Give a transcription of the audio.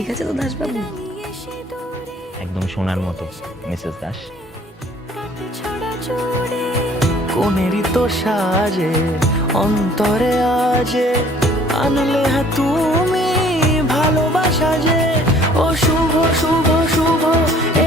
ঠিক আছে তো দাসবাবু? একদম সোনার মতো মিসেস দাস। কোনেরই তো সাজে অন্তরে আজে আনলে হ্যাঁ তুমি ভালোবাসা যে ও শুভ শুভ শুভ এ